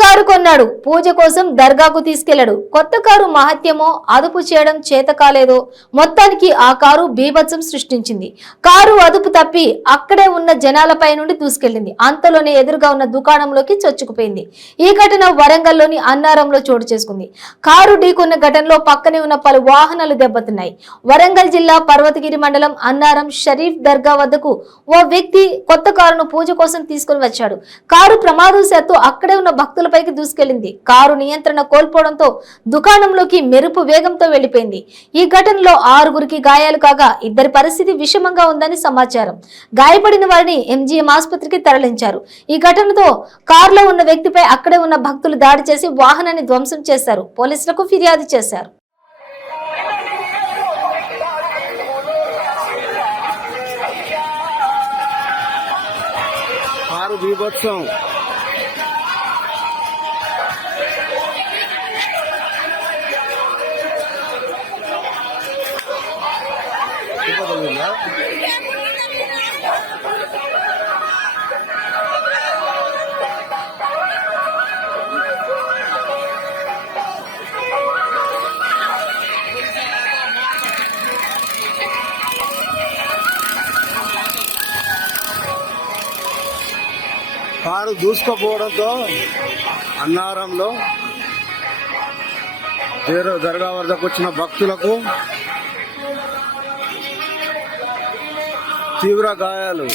Car కొన్నాడు, పూజ కోసం దర్గాకు తీసుకెళ్లాడు. కొత్త కారు మహత్యమో అదుపు చేయడం చేత కాలేదో మొత్తానికి ఆ కారు బీభత్సం సృష్టించింది. కారు అదుపు తప్పి అక్కడే ఉన్న జనాలపై నుండి దూసుకెళ్లింది. అంతలోనే ఎదురుగా ఉన్న దుకాణంలోకి చొచ్చుకుపోయింది. ఈ ఘటన వరంగల్లోని అన్నారంలో చోటు చేసుకుంది. కారు ఢీకొన్న ఘటనలో పక్కనే ఉన్న పలు వాహనాలు దెబ్బతిన్నాయి. వరంగల్ జిల్లా పర్వతగిరి మండలం అన్నారం షరీఫ్ దర్గా వద్దకు ఓ వ్యక్తి కొత్త కారును పూజ కోసం తీసుకుని వచ్చాడు. కారు ప్రమాదవశాత్తు అక్కడే ఉన్న భక్తులపైకి దూసుకెళ్లింది. కారు నియంత్రణ కోల్పోవడంతో దుకాణంలోకి మెరుపు వేగంతో వెళ్లిపోయింది. ఈ ఘటనలో 6గురికి గాయాలు కాగా 2 పరిస్థితి విషమంగా ఉందని సమాచారం. గాయపడిన వారిని ఎంజీఎం ఆసుపత్రికి తరలించారు. ఈ ఘటనతో కారులో ఉన్న వ్యక్తిపై అక్కడే ఉన్న భక్తులు దాడి చేసి వాహనాన్ని ధ్వంసం చేశారు. పోలీసులకు ఫిర్యాదు చేశారు. బీభత్సం కారు దూసుకుపోవడంతో అన్నారంలో దర్గా వద్దకు వచ్చిన భక్తులకు తీవ్ర గాయాలు.